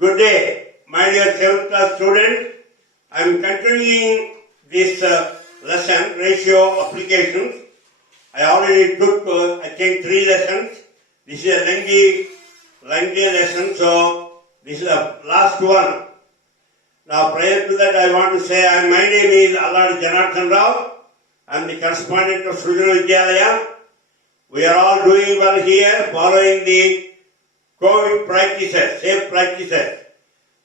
Good day, my dear 7th class students. I am continuing this lesson, ratio applications. I already took, I think, 3 lessons. This is a lengthy lesson, so this is the last one. Now, prior to that, I want to say, my name is Alladi Janardhan Rao. I am the correspondent of Srijana Vidyalaya. We are all doing well here, following the COVID practices, safe practices,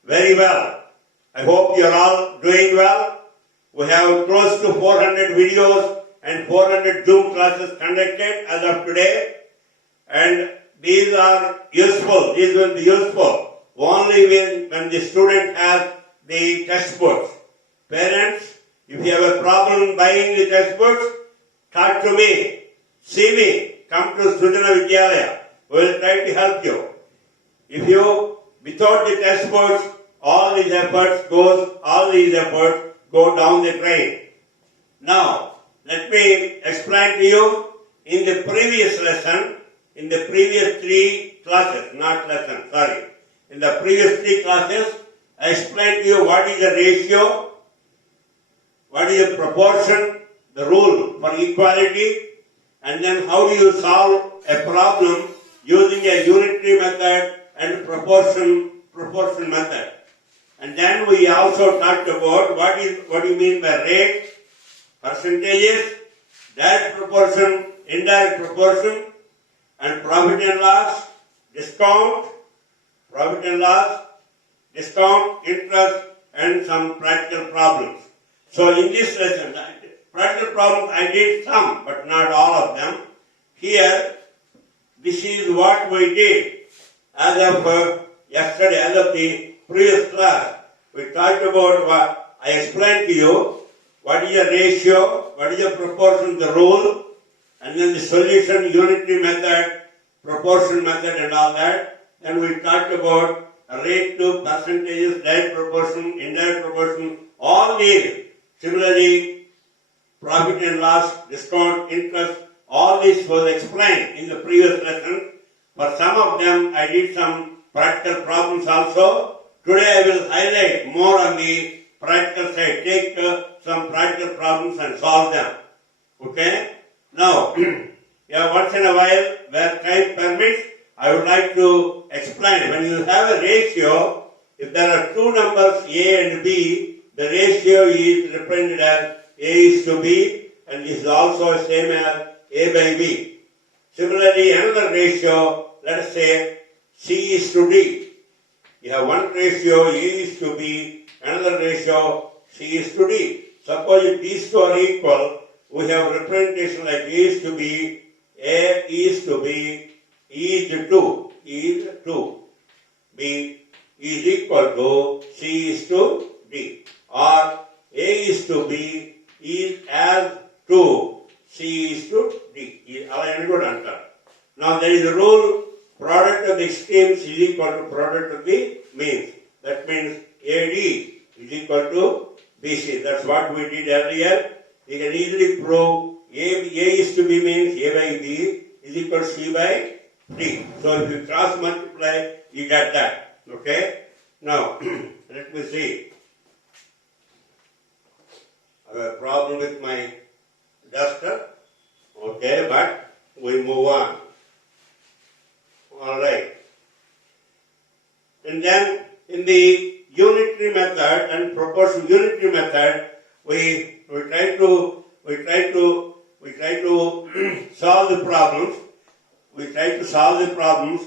very well. I hope you are all doing well. We have close to 400 videos and 400 Zoom classes conducted as of today. And these are useful. These will be useful only when the student has the textbooks. Parents, if you have a problem buying the textbooks, talk to me, see me, come to Srijana Vidyalaya. We will try to help you. If you, without the textbooks, all these efforts go down the drain. Now, let me explain to you in the previous lesson, in the previous 3 classes, in the previous 3 classes, I explained to you what is the ratio, what is the proportion, the rule for equality, and then how do you solve a problem using a unitary method and proportion method. And then we also talked about what do you mean by rate, percentages, direct proportion, indirect proportion, and profit and loss, discount, interest, and some practical problems. So in this lesson, practical problems I did some, but not all of them. Here, this is what we did as of yesterday, as of the previous class. We talked about what I explained to you, what is the ratio, what is the proportion, the rule, and then the solution, unitary method, proportion method and all that. Then we talked about rate to percentages, direct proportion, indirect proportion, all these. Similarly, profit and loss, discount, interest, all this was explained in the previous lesson. For some of them, I did some practical problems also. Today I will highlight more on the practical side. Take some practical problems and solve them. Okay? Now, once in a while, where time permits, I would like to explain. When you have a ratio, if there are 2 numbers A and B, the ratio is represented as A is to B, and is also same as A by B. Similarly, another ratio, let us say C is to D. You have one ratio A is to B, another ratio C is to D. Suppose if these 2 are equal, we have representation like A is to B, A is to B, E is to B is equal to C is to D. Or A is to B is as to C is to D. Now there is a rule, product of the extremes is equal to product of the means. That means AD is equal to BC. That's what we did earlier. We can easily prove A is to B means A by B is equal to C by D. So if you cross multiply, you get that. Okay? Now, let me see. I have a problem with my duster. Okay, but we move on. Alright. And then in the unitary method and proportion unitary method, we try to solve the problems. We try to solve the problems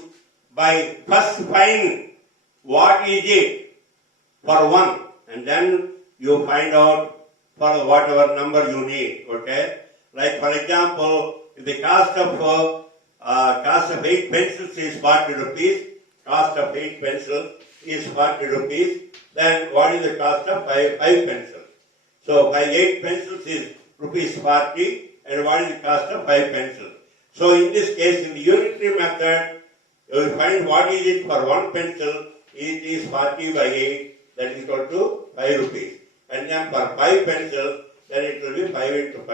by first finding what is it for 1, and then you find out for whatever number you need. Okay? Like for example, if the cost of 8 pencils is 40 rupees, cost of 8 pencils is 40 rupees, then what is the cost of 5 pencils? So by 8 pencils is rupees 40, and what is the cost of 5 pencils? So in this case, in the unitary method, you will find what is it for 1 pencil, it is 40 by 8, that is equal to 5 rupees. And then for 5 pencils, then it will be 5 into 5,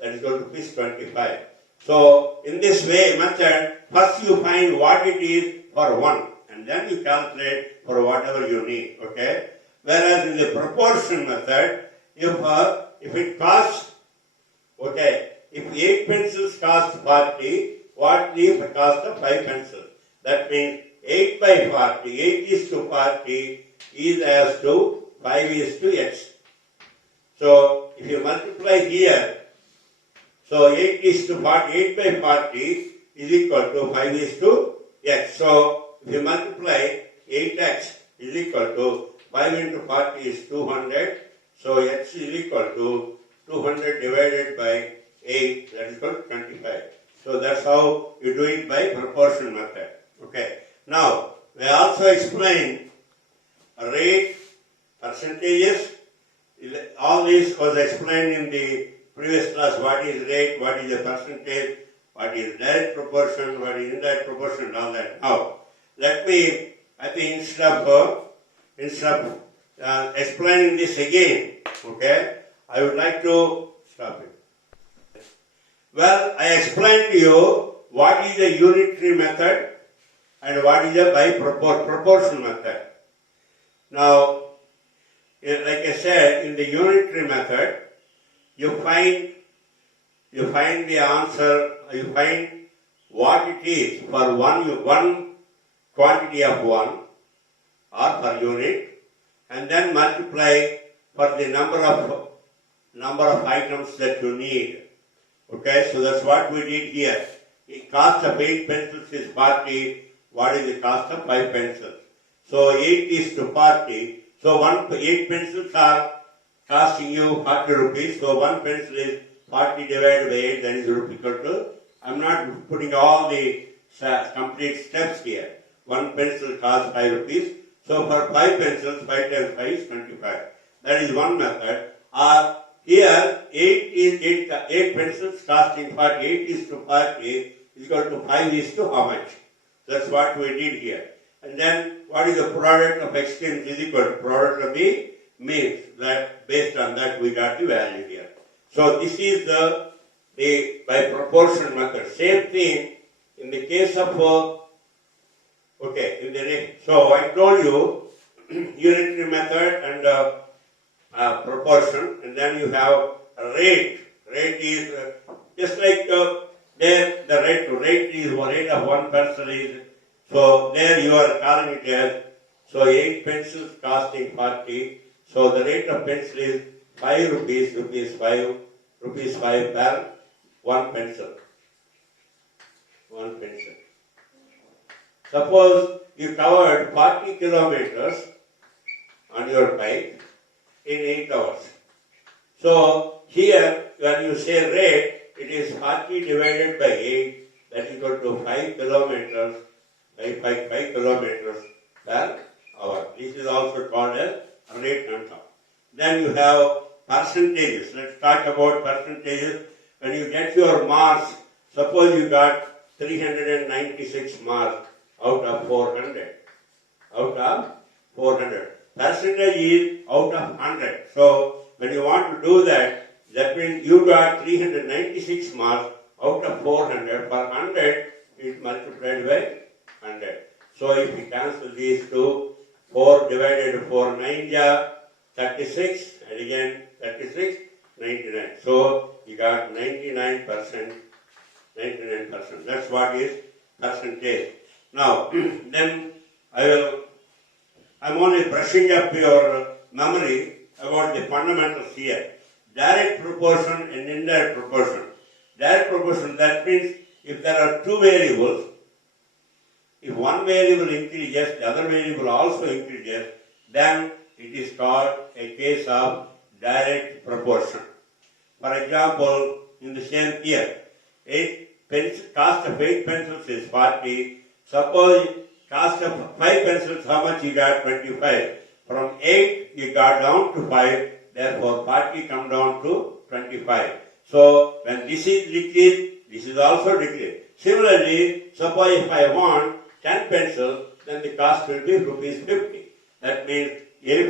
that is equal to rupees 25. So in this way method, first you find what it is for 1, and then you calculate for whatever you need, okay? Whereas in the proportion method, if it costs, okay, if 8 pencils cost 40, what is the cost of 5 pencils? That means 8 by 40, 8 is to 40 is as to 5 is to x. So if you multiply here, so 8 is to 40, 8 by 40 is equal to 5 is to x. So if you multiply 8x is equal to 5 into 40 is 200. So x is equal to 200 divided by 8, that is equal to 25. So that's how you do it by proportion method. Okay. Now, we also explained rate, percentages. All this was explained in the previous class. What is rate, what is the percentage, what is direct proportion, what is indirect proportion, all that. Now, let me, I think instead of explaining this again, okay, I would like to stop it. Well, I explained to you what is the unitary method and what is the by proportion method. Now, like I said, in the unitary method, you find the answer, you find what it is for one quantity of 1 or per unit, and then multiply for the number of items that you need. Okay, so that's what we did here. The cost of 8 pencils is 40. What is the cost of 5 pencils? So 8 is to 40. So 8 pencils are costing you 40 rupees. So 1 pencil is 40 divided by 8, that is equal to, I'm not putting all the complete steps here. 1 pencil costs 5 rupees. So for 5 pencils, 5 times 5 is 25. That is one method. Or here, 8 pencils costing 40, 8 is to 40 is equal to 5 is to how much? That's what we did here. And then what is the product of extremes is equal to product of the means. That based on that we got the value here. So this is the by proportion method. Same thing in the case of so I told you unitary method and proportion, and then you have rate. Rate is just like there the rate is rate of 1 pencil is, so there you are calling it as, so 8 pencils costing 40, so the rate of pencil is 5 rupees, rupees 5 per 1 pencil. 1 pencil. Suppose you covered 40 kilometers on your bike in 8 hours. So here when you say rate, it is 40 divided by 8, that is equal to 5 kilometers by 5 kilometers per hour. This is also called as rate control. Then you have percentages. Let's talk about percentages. When you get your marks, suppose you got 396 marks out of 400. Out of 400. Percentage is out of 100. So when you want to do that, that means you got 396 marks out of 400. For 100 is multiplied by 100. So if you cancel these two, 4 divided 4, 9 ja 36, and again 36, 99. So you got 99%. 99%. That's what is percentage. Now, then I'm only brushing up your memory about the fundamentals here. Direct proportion and indirect proportion. Direct proportion, that means if there are two variables, if one variable increases, the other variable also increases, then it is called a case of direct proportion. For example, in the same year, cost of 8 pencils is 40. Suppose cost of 5 pencils, how much you got? 25. From 8 you got down to 5, therefore 40 come down to 25. So when this is decreased, this is also decreased. Similarly, suppose if I want 10 pencils, then the cost will be rupees 50. That means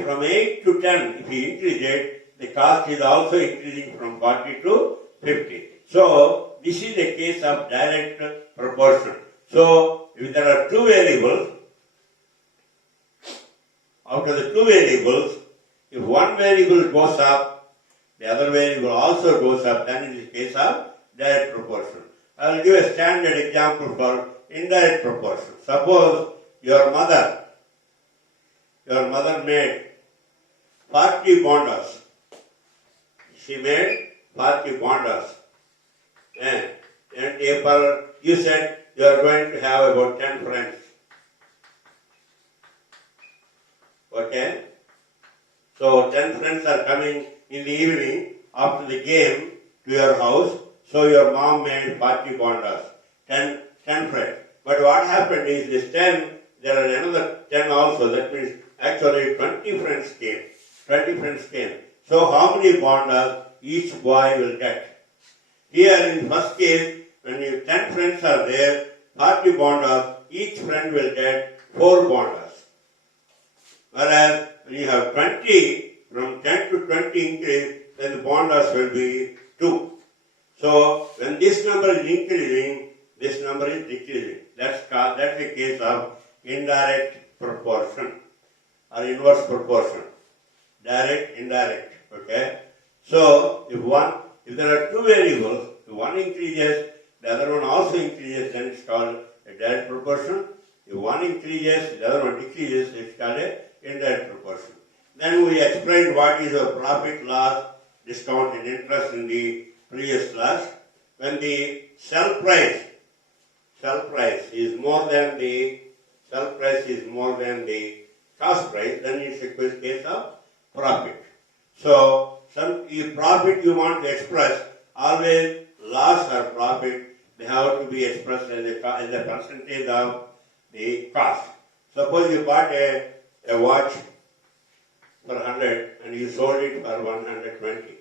from 8 to 10, if you increase it, the cost is also increasing from 40 to 50. So this is a case of direct proportion. So if there are two variables, out of the two variables, if one variable goes up, the other variable also goes up, then it is case of direct proportion. I will give a standard example for indirect proportion. Suppose your mother made 40 bondas. She made 40 bondas. And if you said you are going to have about 10 friends. Okay? So 10 friends are coming in the evening after the game to your house. So your mom made 40 bondas, 10 friends. But what happened is this 10, there are another 10 also. That means actually 20 friends came. 20 friends came. So how many bondas each boy will get? Here in first case, when 10 friends are there, 40 bondas, each friend will get 4 bondas. Whereas when you have 20, from 10 to 20 increase, then the bondas will be 2. So when this number is increasing, this number is decreasing. That's a case of indirect proportion or inverse proportion. Direct, indirect. Okay. So if there are two variables, if one increases, the other one also increases, then it's called a direct proportion. If one increases, the other one decreases, it's called a indirect proportion. Then we explained what is a profit, loss, discount and interest in the previous class. When the sell price is more than the cost price, then it's a case of profit. So if profit you want to express, always loss or profit, they have to be expressed as a percentage of the cost. Suppose you bought a watch for 100 and you sold it for 120.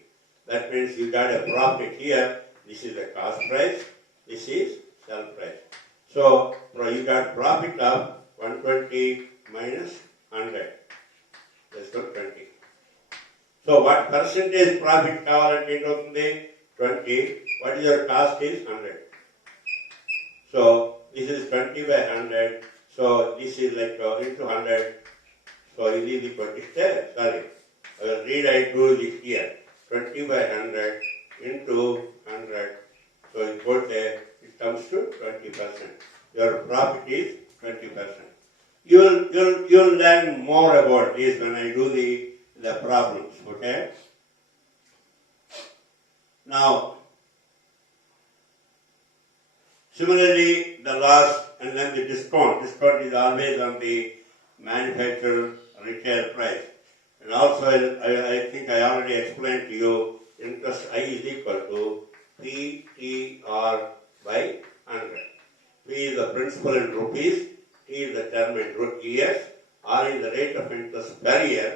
That means you got a profit here. This is the cost price. This is sell price. So you got profit of 120 minus 100. Let's go 20. So what percentage profit కావాలంటే ఏంటవుతుంది 20. What is your cost is 100. So this is 20 by 100. So this is like into 100. So it is equal to, sorry, I will read I do this here. 20 by 100 into 100. So it comes to 20%. Your profit is 20%. You'll learn more about this when I do the problems, okay? Now, similarly, the loss and then the discount. Discount is always on the manufacturer retail price. And also, I think I already explained to you, interest I is equal to PTR by 100. P is the principal in rupees, T is the term in years, R is the rate of interest per year,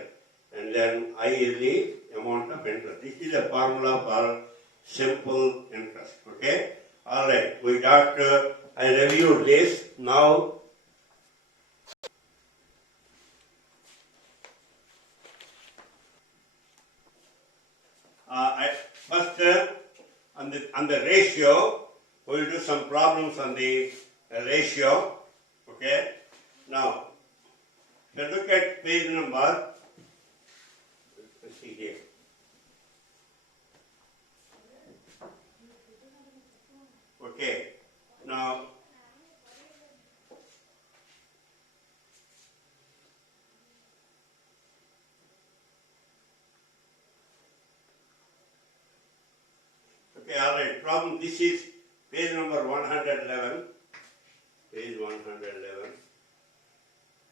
and then I is the amount of interest. This is a formula for simple interest. Okay? Alright, we got, I reviewed this. Now, first, on the ratio, we will do some problems on the ratio. Okay? Now, if you look at page number, let's see here. Okay. Now, okay, all right. Problem, this is page number 111. Page 111.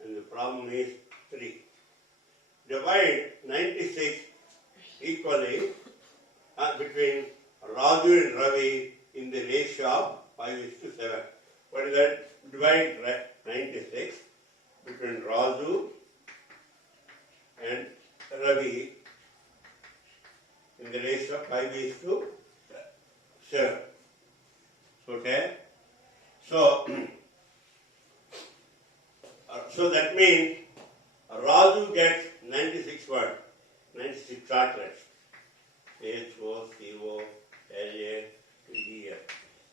And the problem is 3. Divide 96 equally between Raju and Ravi in the ratio of 5:7. What is that? Divide 96 between Raju and Ravi in the ratio of 5:7. Okay? So that means Raju gets 96 what? 96 chocolates. H-O-C-O-L-A-T-E-S.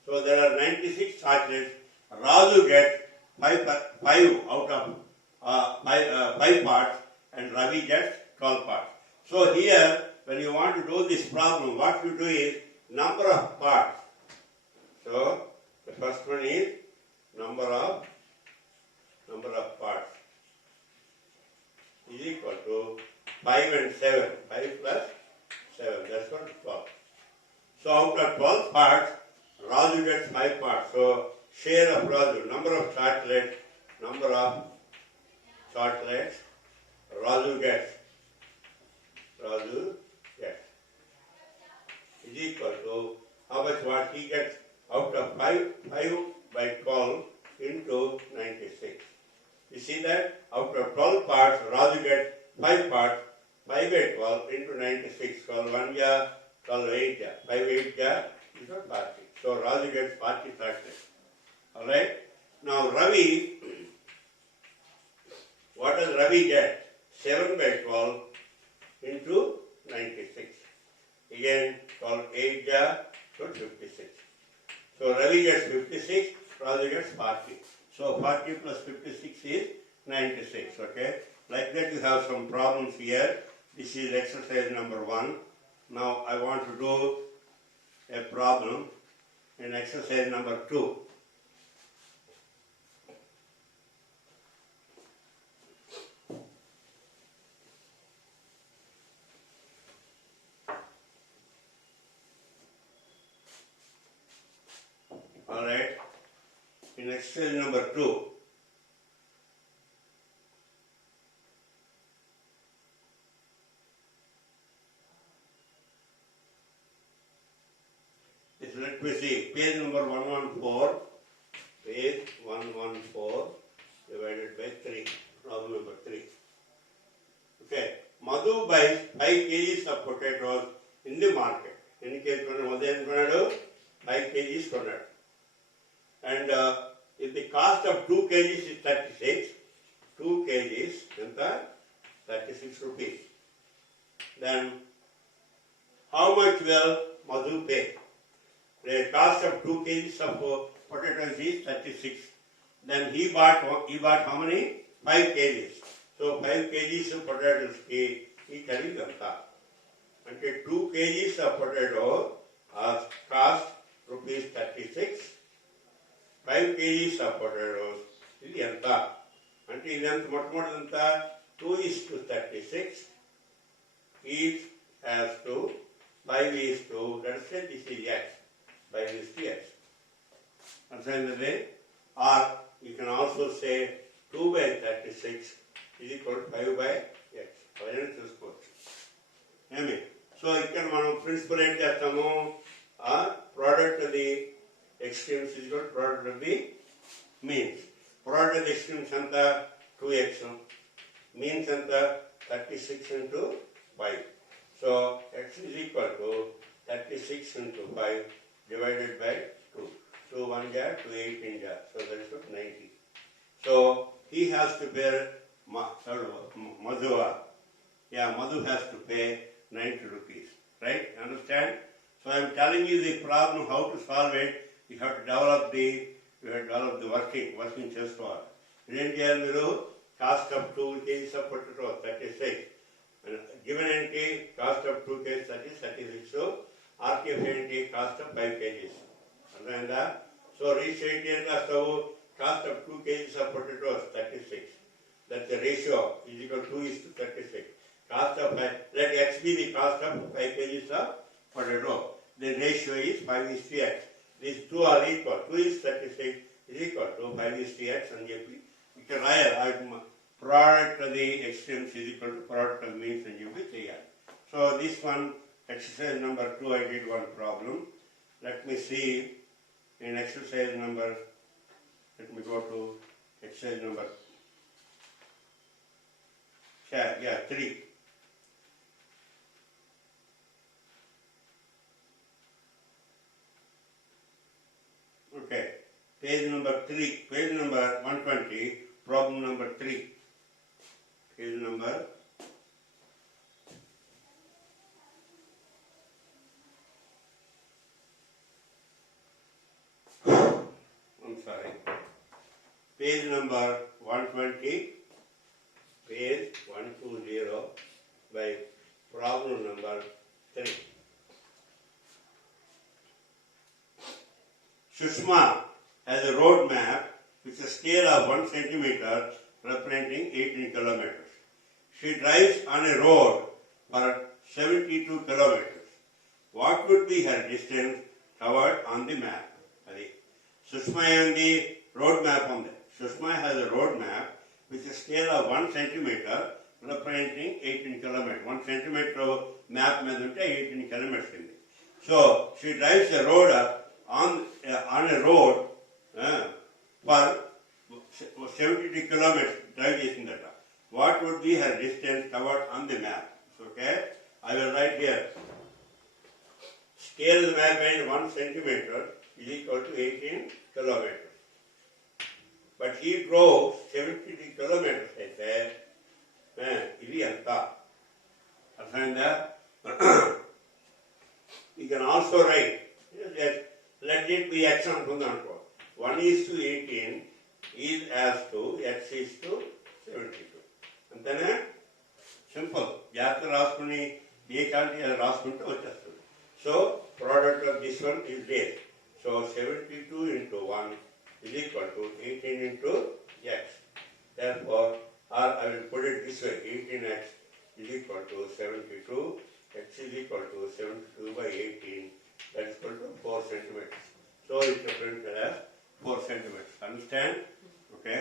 So there are 96 chocolates. Raju gets 5 out of 5 parts, and Ravi gets 12 parts. So here, when you want to do this problem, what you do is number of parts. So the first one is number of parts is equal to 5 and 7. 5 plus 7, that's what 12. So out of 12 parts, Raju gets 5 parts. So share of Raju, number of chocolates, Raju gets is equal to how much what he gets out of 5 by 12 into 96. You see that out of 12 parts, Raju gets 5 parts, 5 by 12 into 96. 12 1 ja, 12 8 ja, 5 8 ja, is not 40. So Raju gets 40 chocolates. Alright? Now Ravi, what does Ravi get? 7 by 12 into 96. Again, 12 8 ja, so 56. So Ravi gets 56, Raju gets 40. So 40 plus 56 is 96, okay? Like that you have some problems here. This is exercise number 1. Now I want to do a problem in exercise number 2. Alright, in exercise number 2, let me see, page number 114, divided by 3, problem number 3. Okay, Madhu buys 5 kgs of potatoes in the market. In case Madhu 5 kgs konnadu. And if the cost of 2 kgs is 36, 2 kgs, 36 rupees. Then how much will Madhu pay? The cost of 2 kgs of potatoes is 36. Then he bought how many? 5 kgs. So 5 kgs of potatoes he carried anta. And 2 kgs of potato cost rupees 36. 5 kgs of potatoes ఇది ఎంత అంటే ఇదంతా మొట్టమొదటిదంతా 2:36 each has to 5:2 let's say this is x 5:x understand or you can also say 2/36 is equal to 5/x అవన్నీ చూసుకోవచ్చు ఏమి so ఇక్కడ మనం principal ఏం చేస్తాము product of the extremes is equal to product of the means. Product of the extremes anta 2x, means anta 36 into 5. So x is equal to 36 into 5 divided by 2. 2 1 ja, 2 8 in ja. So that is 90. So he has to bear Madhu. Yeah, Madhu has to pay 90 rupees. Right? Understand? So I am telling you the problem, how to solve it. You have to develop the working చేసుకోవాలి. ఇదేం చేయాలి మీరు cost of 2 kgs of potato 36 given ఏంటి cost of 2 kgs 36 RTF ఏంటి cost of 5 kgs అర్థమైందా so రీషేట్ ఏం రాస్తావు cost of 2 kgs of potatoes 36 that's the ratio is equal to 2:36 cost of let x be the cost of 5 kgs of potato the ratio is 5:x. These two are equal. 2:36 is equal to 5:x and ఇక్కడ రాయాలి product of the extremes is equal to product of means and చేయాలి. So this one exercise number 2 I did one problem. Let me see in exercise number, let me go to exercise number 3. Okay, page number 3, page number 120, problem number 3. Page number I'm sorry. Page number 120. page 120 by problem number 3. Sushma has a road map with a scale of 1 centimeter representing 18 kilometers. She drives on a road for 72 kilometers. What would be her distance covered on the map? Adi. Sushma on the road map on that. Sushma has a road map with a scale of 1 centimeter representing 18 kilometers. 1 centimeter map means 18 kilometers. So she drives a road on a road for 72 kilometers. Drive చేసిందట. What would be her distance covered on the map? Okay, I will write here. Scale the map is 1 centimeter is equal to 18 kilometers. But he drove 72 kilometers. అయితే ఇది ఎంత? అర్థమైందా? You can also write, let it be x అనుకుందాం అనుకో. 1:18 is as to x is to 72. అంతేనా? Simple. జాగ్రత్త రాసుకుని ఏ quality అది రాసుకుంటే వచ్చేస్తుంది. So product of this one is this. So 72 into 1 is equal to 18 into x. Therefore, or I will put it this way, 18x is equal to 72, x is equal to 72 by 18, that is equal to 4 centimeters. So it is printed as 4 centimeters. Understand? Okay.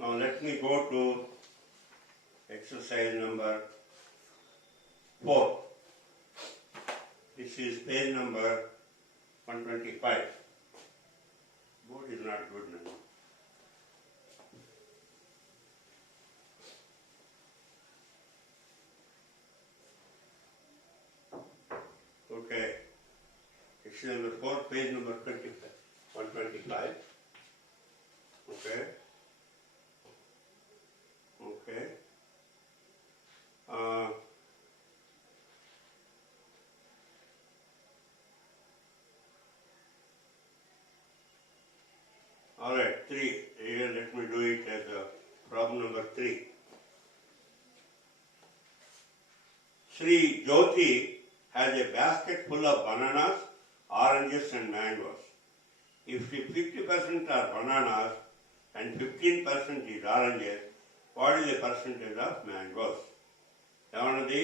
Now let me go to exercise number 4. This is page number 125. Board is not good now. Okay. Exercise number 4, page number 25. 125. Okay. Okay. All right, 3. Here, let me do it as a problem number 3. Sri Jyoti has a basket full of bananas, oranges and mangoes. If 50% are bananas and 15% is oranges, what is the percentage of mangoes? ఏమన్నది?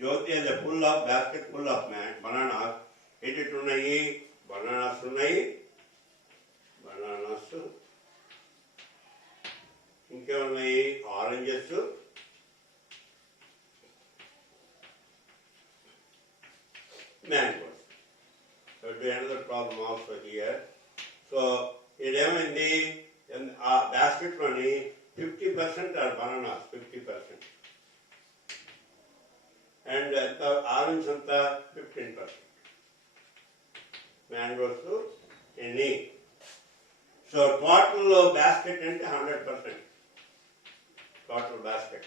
జ్యోతి has a full of basket full of bananas. ఎటు ఉన్నాయి? Bananas ఉన్నాయి. Bananas ఇంకేమున్నాయి? Oranges, mangoes. So do another problem also here. So ఇదేమైంది? ఆ basket లోని 50% are bananas, 50%. And orange anta 15%. Mangoes any. So total basket ante 100%. Total basket.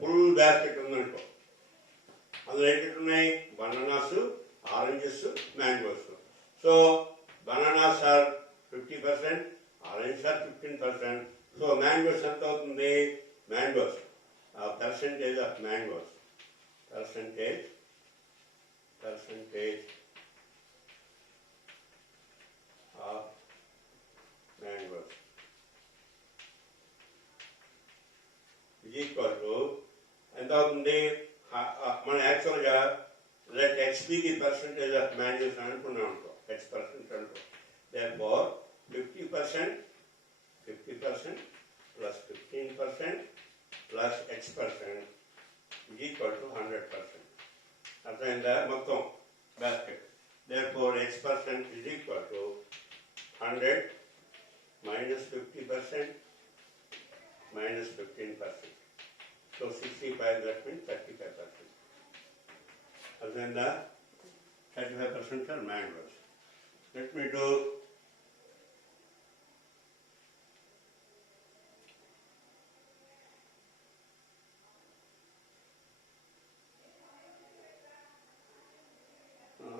Full basket ఉందనుకో. అందులో ఏంటి ఉన్నాయి? Bananas, oranges, mangoes. So bananas are 50%, oranges are 15%. So mangoes ఎంత అవుతుంది? Mangoes, percentage of mangoes. Percentage of mangoes is equal to ఎంత అవుతుంది? మనం యాక్చువల్గా let x be the percentage of mangoes అనుకున్నాం అనుకో. x% అనుకో. Therefore 50% plus 15% plus x% is equal to 100%. అర్థమైందా? మొత్తం basket. Therefore x% is equal to 100 minus 50% minus 15%. So 65, that means 35%. అర్థమైందా? 35% are mangoes. Let me do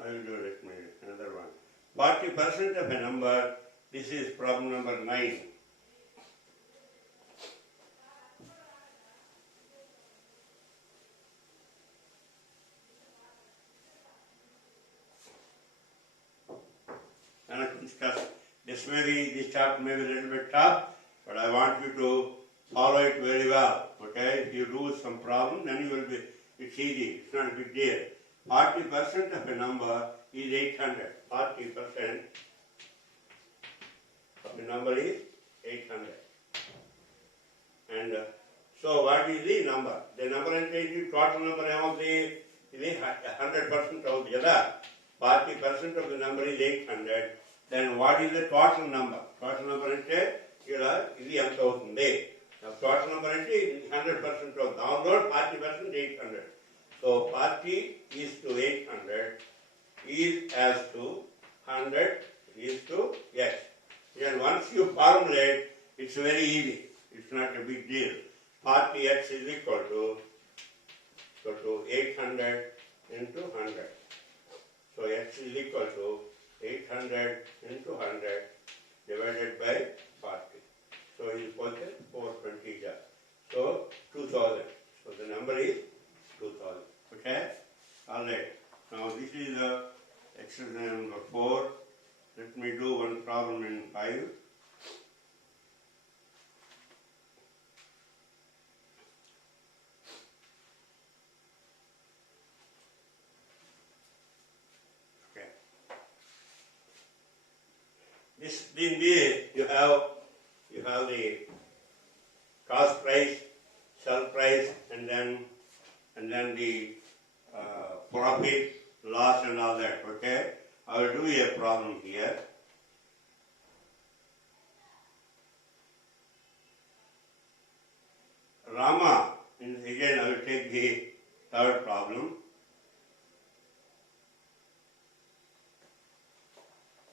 I will do it, another one. 40% of a number, this is problem number 9. this chapter may be a little bit tough, but I want you to follow it very well. Okay? If you lose some problem, then you will be, it's easy, it's not a big deal. 40% of a number is 800. 40% of a number is 800. And so what is the number? The number is total number of the 100% of the other. 40% of the number is 800. Then what is the total number? Total number is ఇది ఎంత అవుతుంది? Total number is 100% of download, 40% 800. So 40 is to 800 is as to 100 is to x. And once you formulate, it's very easy. It's not a big deal. 40x is equal to 800 into 100. So x is equal to 800 into 100 divided by 40. So it is equal to 420. So 2000. So the number is 2000. Okay? Alright. Now this is exercise number 4. Let me do one problem in 5. In this you have the cost price, sell price, and then the profit, loss, and all that. Okay, I will do a problem here. Rama, again I will take the third problem.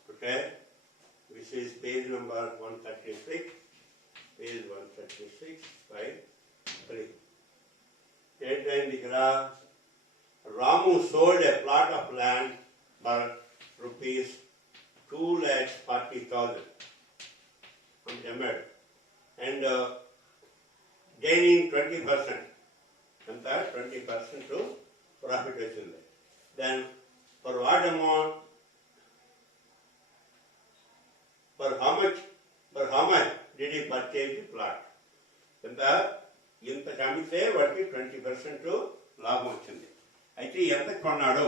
Okay. This is page number 136, page 136 by 3. And here, Ramu sold a plot of land for rupees 2,40,000 on Jammed and gaining 20%. And that 20% to profit is. Then for what amount? For how much did he purchase the plot? ఇంత కమితే వాటికి 20% లాభం వచ్చింది. అయితే ఎంత కొన్నాడు?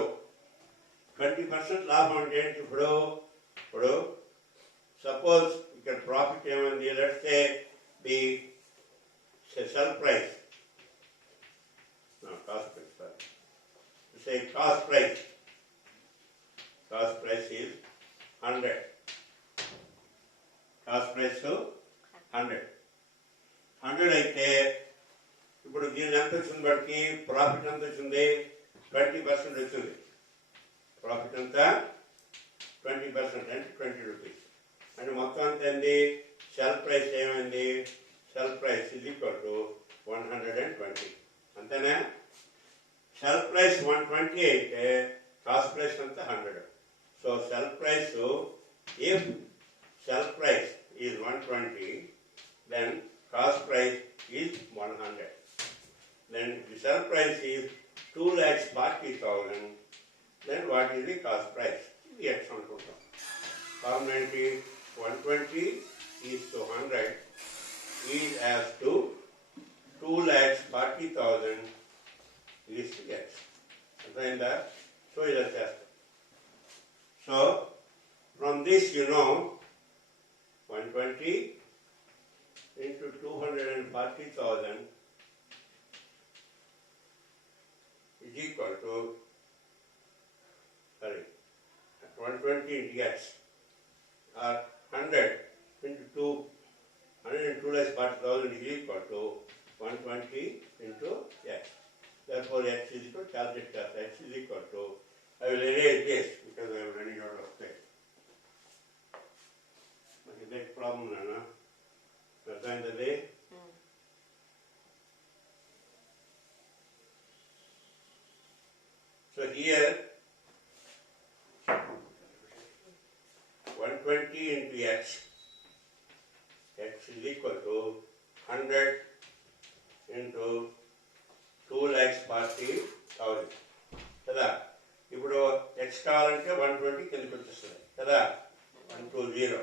20% లాభం అంటే ఇప్పుడు సపోజ్ ఇక్కడ ప్రాఫిట్ ఏమైంది? Let's say the cell price, cost price is 100. Cost price 100 అయితే ఇప్పుడు దీని ఎంత వచ్చింది? బట్టి ప్రాఫిట్ ఎంత వచ్చింది? 20% వచ్చింది. ప్రాఫిట్ అంతా 20% అంటే 20 రూపీస్. అంటే మొత్తం అంత ఏంది? సెల్ ప్రైస్ ఏమైంది? సెల్ ప్రైస్ ఇది ఈక్వల్ టు 120. అంతేనా? సెల్ ప్రైస్ 120 అయితే కాస్ట్ ప్రైస్ అంతా 100. So cell price, if sell price is 120, then cost price is 100. Then the sell price is 2,40,000, then what is the cost price? The X on total. Formula 120 is to 100 is as to 2,40,000 is to X. So it is just. So from this you know 120 into 240,000 is equal to 120 into X, or 100 into 102,40,000 is equal to 120 into X. Therefore X is equal to calculate X is equal to, I will erase this because I am running out of space. Big problem, Nana. At the end of the day. So here, 120 into X. X is equal to 100 into 2,40,000. కదా? ఇప్పుడు X కావాలంటే 120 కిందకి వచ్చేస్తుంది కదా? 120.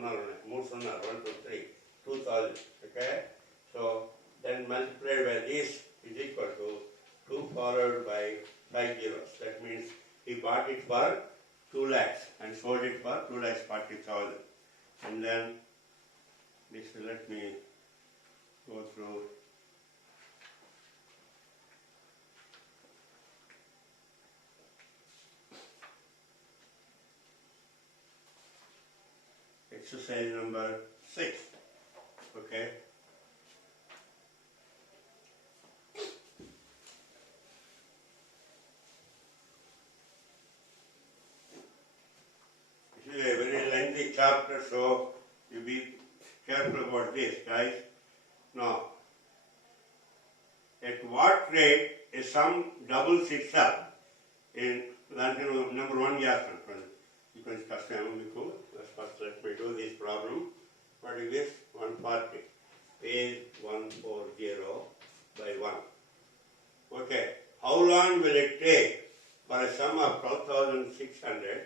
1, 2, 3, 2000. Okay? So then multiplied by this is equal to 2 followed by 5 zeros. That means he bought it for 2 lakhs and sold it for 2,40,000. And then this, let me go through. Exercise number 6. Okay. This is a very lengthy chapter, so you be careful about this, guys. Now, at what rate a sum doubles itself in number 1 చేస్తాను కొంచెం కష్టమేమో మీకు. First let me do this problem. What is this? 140. Page 140 by 1. Okay. How long will it take for a sum of 12,600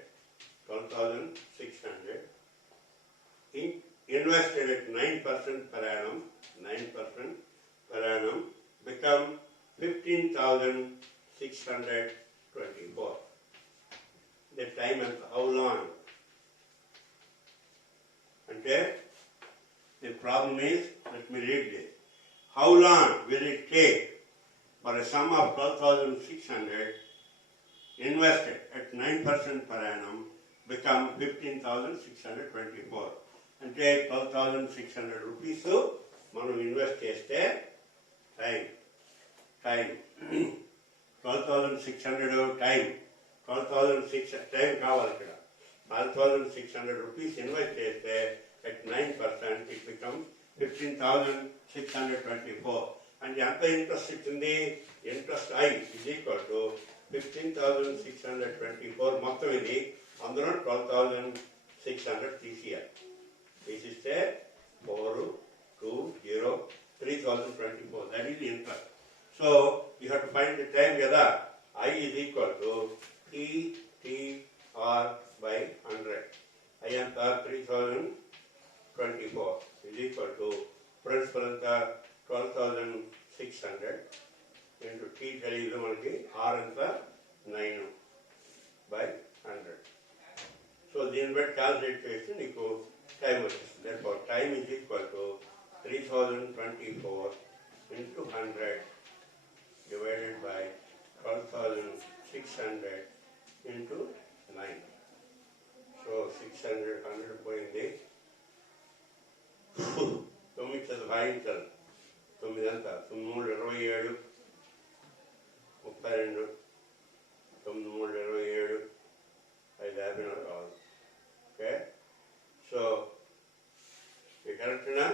invested at 9% per annum, 9% per annum, become 15,624. The time and how long? Okay? The problem is, let me read this. How long will it take for a sum of 12,600 invested at 9% per annum become 15,624? అంటే 12,600 rupees మనం invest చేస్తే time 12,600 time 12,600 time కావాలి ఇక్కడ. 12,600 rupees invest చేస్తే at 9% it becomes 15,624. అంటే ఎంత interest ఇచ్చింది? Interest I is equal to 15,624 మొత్తం ఇది. అందులో 12,600 తీసేయాలి. తీసిస్తే 4, 2, 0, 3,024. That is the interest. So you have to find the time కదా. I is equal to TTR by 100. I ఎంత 3,024 is equal to principal ఎంత 12,600 into T తెలియదు మనకి. R ఎంత 9 by 100. So దీన్ని బట్టి క్యాల్కులేట్ చేస్తే నీకు టైం వచ్చేస్తుంది. Therefore time is equal to 3,024 into 100 divided by 12,600 into 9. So 600, 100 పోయింది. 9 చదువు భాగించాలి. 9 ఎంత? 9 27, 32, 9 27, 5 54 కావాలి. ఓకే. సో ఇది కరెక్ట్నా?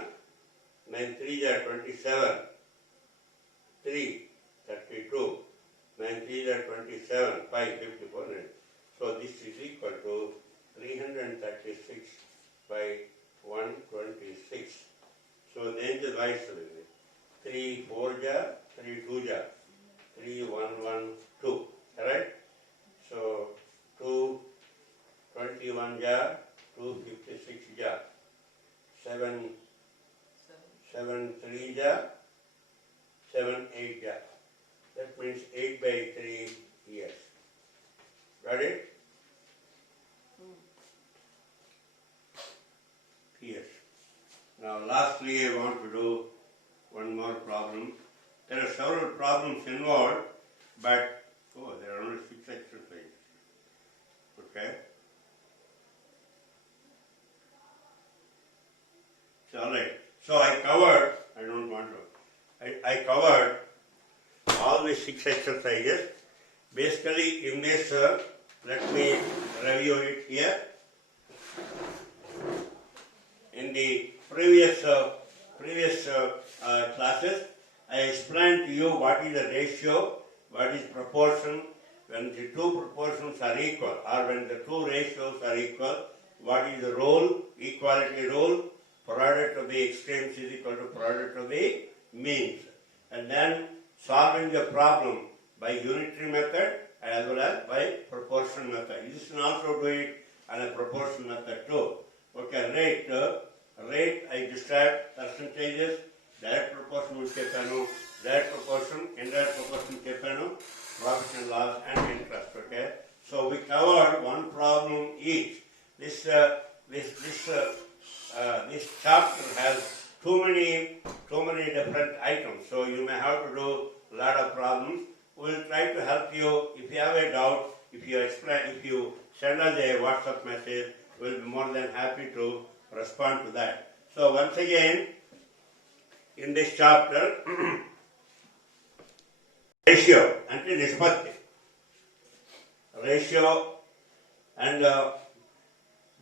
9 3 27, 3 32, 9 3 27, 5 54, 9. So this is equal to 336 by 126. So then the vice will be 3 4 ja, 3 2 ja, 3 1 1 2. Alright? So 2 21 ja, 2 56 ja, 7 7 3 ja, 7 8 ja. That means 8 by 3 years. Got it? Yes. Now lastly I want to do one more problem. There are several problems involved, but there are only 6 exercises. Okay? So alright. So I covered all the 6 exercises. Basically in this, let me review it here. In the previous classes, I explained to you what is the ratio, what is proportion, when the 2 proportions are equal, or when the 2 ratios are equal, what is the rule, equality rule, product of the extremes is equal to product of the means. And then solving the problem by unitary method as well as by proportion method. You can also do it and a proportion method too. Okay, rate I described percentages, direct proportion చెప్పాను, direct proportion, indirect proportion చెప్పాను, profit and loss and interest. Okay, so we covered one problem each. This chapter has too many different items, so you may have to do a lot of problems. We'll try to help you. If you have a doubt, if you send us a WhatsApp message, we'll be more than happy to respond to that. So once again, in this chapter, ratio అంటే నిష్పత్తి, ratio and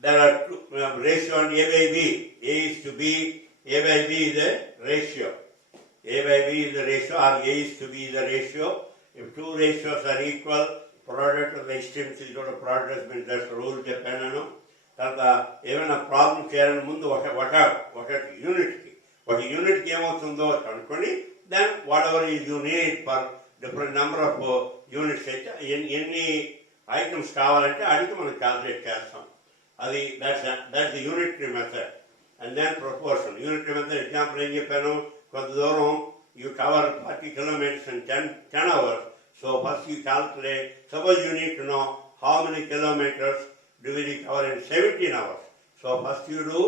there are two, ratio and A by B. A is to B, A by B is a ratio. A by B is the ratio, or A is to B is the ratio. If two ratios are equal, product of the extremes is equal to product has been just rule చెప్పాను. తర్వాత ఏమైనా problem చేయాలని ముందు ఒక యూనిట్కి ఏమవుతుందో అనుకోండి, then whatever is you need for different number of units అయితే ఎన్ని ఐటమ్స్ కావాలంటే అడిగి మనం క్యాల్కులేట్ చేస్తాం. అది that's the unitary method. And then proportion. Unitary method example ఏం చెప్పాను, కొంత దూరం you cover 40 kilometers in 10 hours. So first you calculate, suppose you need to know how many kilometers do we cover in 17 hours. So first you do,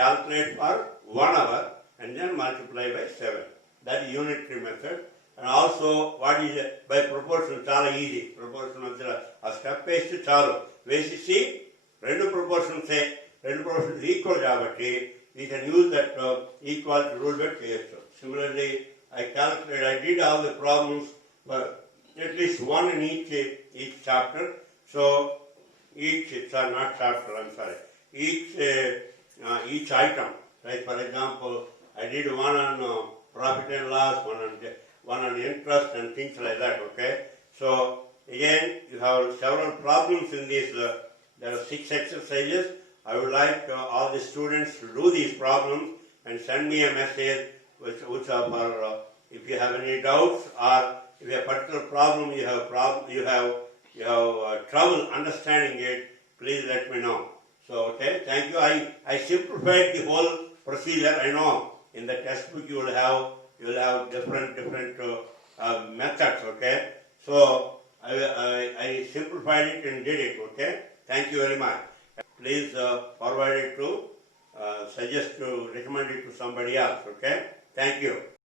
calculate for 1 hour and then multiply by 7. That is unitary method. And also what is by proportion, chala easy. Proportion method, a step based chalu. Basically, rendu proportions equal kabatti, we can use that equality rule by cheyachu. Similarly, I did all the problems, but at least one in each chapter. So each item. Like for example, I did one on profit and loss, one on interest and things like that. Okay. So again, you have several problems in this. There are 6 exercises. I would like all the students to do these problems and send me a message which are for if you have any doubts, or if you have a particular problem, you have trouble understanding it, please let me know. So okay, thank you. I simplified the whole procedure. I know in the textbook you will have different methods. Okay, so I simplified it and did it. Okay, thank you very much. Please forward it to recommend it to somebody else. Okay, thank you.